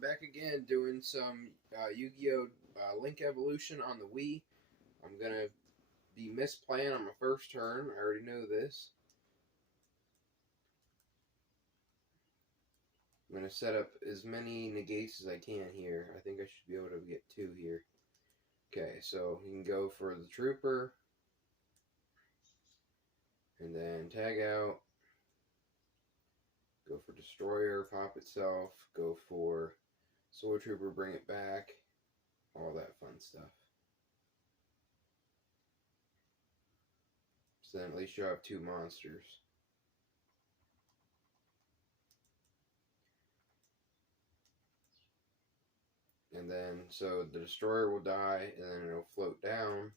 I'm back again doing some Yu-Gi-Oh! Link Evolution on the Wii. I'm going to be misplaying on my first turn. I already know this. I'm going to set up as many negates as I can here. I think I should be able to get 2 here. Okay, so you can go for the Trooper. And then tag out. Go for Destroyer, pop itself. Go for Sword Trooper, bring it back. All that fun stuff. So then at least you have 2 monsters. And then, so the Destroyer will die, and then it'll float down.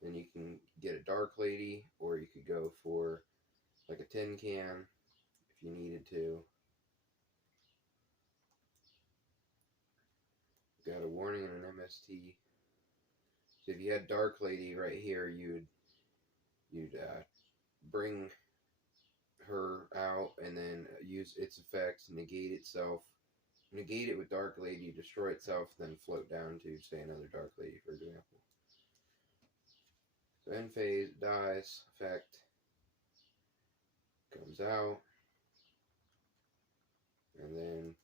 Then you can get a Dark Lady, or you could go for like a tin can if you needed to. Got a warning and an MST. So if you had Dark Lady right here, you'd bring her out and then use its effects, negate itself. Negate it with Dark Lady, destroy itself, then float down to, say, another Dark Lady, for example. So end phase, dies, effect, comes out. And then,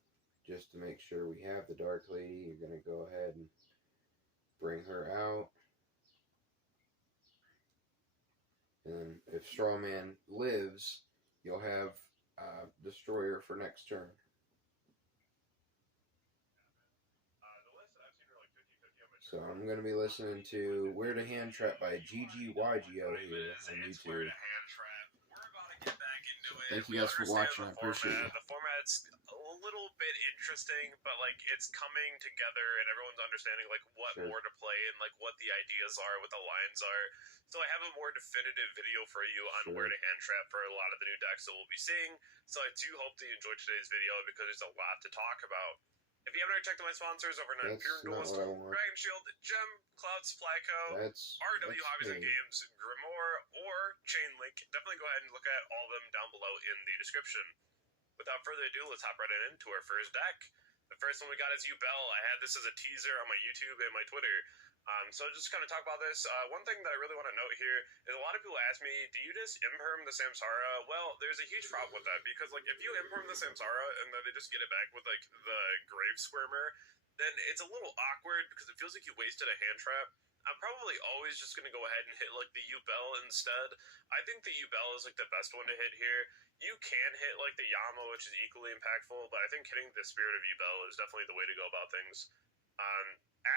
just to make sure we have the Dark Lady, you're going to go ahead and bring her out. And then, if Strawman lives, you'll have Destroyer for next turn. So I'm going to be listening to Where to Hand Trap by Yugioh here on YouTube. Thank you guys for watching. I appreciate it. The format's a little bit interesting, but like it's coming together and everyone's understanding like what more to play and like what the ideas are, what the lines are. So I have a more definitive video for you on where to hand trap for a lot of the new decks that we'll be seeing. So I do hope that you enjoyed today's video because there's a lot to talk about. If you haven't already checked out my sponsors over at Imperial Duelist, Dragon Shield, Gem, Cloud Supply Co., RW Hobbies and Games, Grimoire, or Chainlink, definitely go ahead and look at all of them down below in the description. Without further ado, let's hop right into our first deck. The first one we got is Yugioh. I had this as a teaser on my YouTube and my Twitter. So just kind of talk about this. One thing that I really want to note here is a lot of people ask me, do you just imperm the Samsara? Well, there's a huge problem with that because like if you imperm the Samsara and then they just get it back with like the Grave Squirmer, then it's a little awkward because it feels like you wasted a hand trap. I'm probably always just going to go ahead and hit like the Yubel instead. I think the Yubel is like the best one to hit here. You can hit like the Yama, which is equally impactful, but I think hitting the Spirit of Yubel is definitely the way to go about things.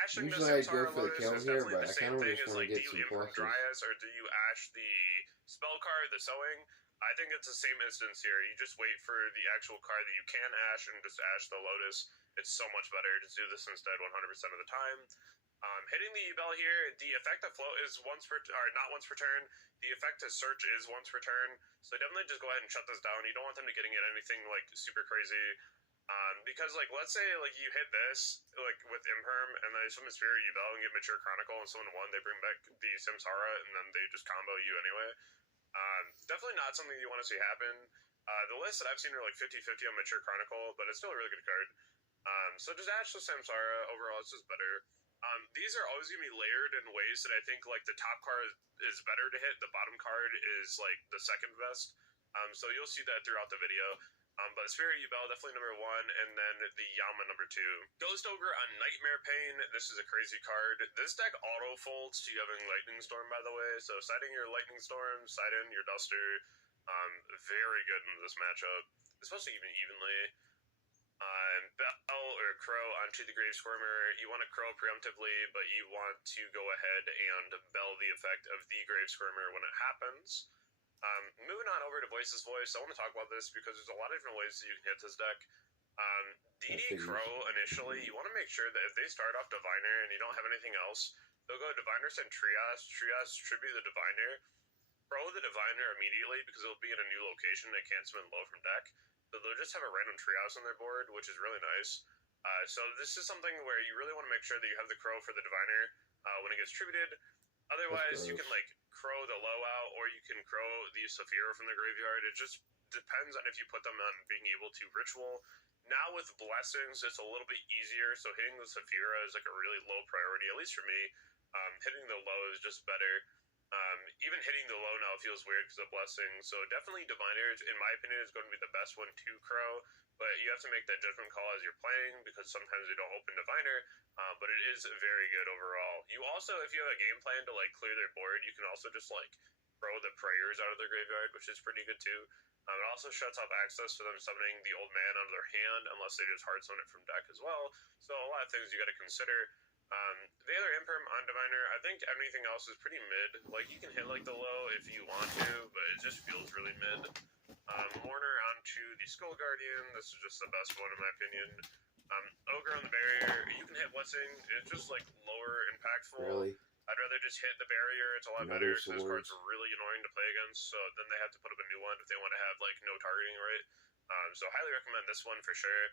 Ashing Usually the Samsara Lotus is here, definitely the same thing as like, do you imperm pluses. Dryas or do you ash the spell card, the Sowing? I think it's the same instance here. You just wait for the actual card that you can ash and just ash the Lotus. It's so much better to do this instead 100% of the time. Hitting the Yubel here, the effect of float is not once per turn. The effect to search is once per turn. So definitely just go ahead and shut this down. You don't want them to getting at anything like super crazy. Because like let's say like you hit this like with Imperm and then summon Spirit Yubel and get Mature Chronicle and summon 1, they bring back the Samsara and then they just combo you anyway. Definitely not something you want to see happen. The list that I've seen are like 50-50 on Mature Chronicle, but it's still a really good card. So just ash the Samsara. Overall, it's just better. These are always going to be layered in ways that I think like the top card is better to hit. The bottom card is like the second best. So you'll see that throughout the video. But Spirit Yubel, definitely number 1, and then the Yama number 2. Ghost Ogre on Nightmare Pain. This is a crazy card. This deck auto-folds to you having Lightning Storm, by the way. So siding your Lightning Storm, side in your Duster. Very good in this matchup, especially even evenly. Bell or Crow onto the Grave Squirmer. You want to Crow preemptively, but you want to go ahead and Bell the effect of the Grave Squirmer when it happens. Moving on over to Voice's Voice, I want to talk about this because there's a lot of different ways that you can hit this deck. DD Crow, initially, you want to make sure that if they start off Diviner and you don't have anything else, they'll go Diviner, send Trias, tribute the Diviner, Crow the Diviner immediately because it'll be in a new location, they can't summon low from deck. So they'll just have a random Trias on their board, which is really nice. So this is something where you really want to make sure that you have the Crow for the Diviner when it gets tributed. Otherwise, you can like Crow the low out, or you can Crow the Saphira from the graveyard. It just depends on if you put them on being able to ritual. Now with blessings, it's a little bit easier. So hitting the Saphira is like a really low priority, at least for me. Hitting the low is just better. Even hitting the low now feels weird because of blessings. So definitely diviner, in my opinion, is going to be the best one to crow. But you have to make that judgment call as you're playing because sometimes they don't open diviner. But it is very good overall. You also, if you have a game plan to like clear their board, you can also just like throw the prayers out of their graveyard, which is pretty good too. It also shuts off access to them summoning the old man out of their hand unless they just hard summon it from deck as well. So a lot of things you got to consider. The other imperm on diviner, I think anything else is pretty mid. Like you can hit like the low if you want to, but it just feels really mid. Mourner onto the Skull Guardian. This is just the best one in my opinion. Ogre on the barrier, you can hit Blitzing. It's just like lower impactful. Really? I'd rather just hit the barrier. It's a lot Another better because this swords. card's really annoying to play against. So then they have to put up a new one if they want to have like no targeting, right? So highly recommend this one for sure.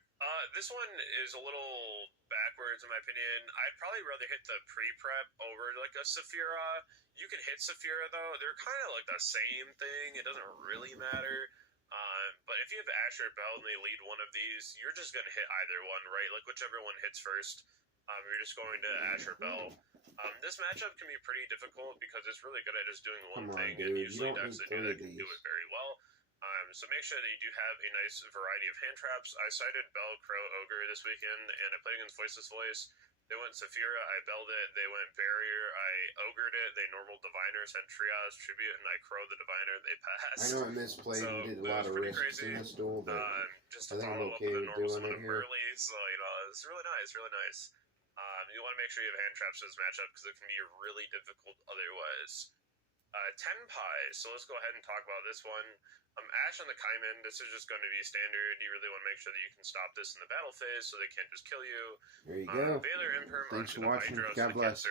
This one is a little backwards in my opinion. I'd probably rather hit the pre-prep over like a Saphira. You can hit Saphira though. They're kind of like the same thing. It doesn't really matter. But if you have Asher Bell and they lead one of these, you're just going to hit either one, right? Like whichever one hits first, you're just going to Asher Bell. This matchup can be pretty difficult because it's really good at just doing one thing, and usually decks that do that can do it very well. So make sure that you do have a nice variety of hand traps. I cited Bell, Crow, Ogre this weekend, and I played against Voiceless Voice. They went Saphira, I belled it. They went Barrier, I ogred it. They normal Diviner, sent Triage, Tribute, and I crow the Diviner. They passed. I know I misplayed and did a lot of risks in this duel, but just I to think I'm follow up okay with a with normal doing summon it of here. Burley, so you know it's really nice, really nice. You want to make sure you have hand traps in this matchup because it can be really difficult otherwise. Tenpai. So let's go ahead and talk about this one. Ash on the Kaiman, this is just going to be standard. You really want to make sure that you can stop this in the battle phase so they can't just kill you. There you go. Baylor Imperm Thanks onto for the watching. Hydra so God they can't bless.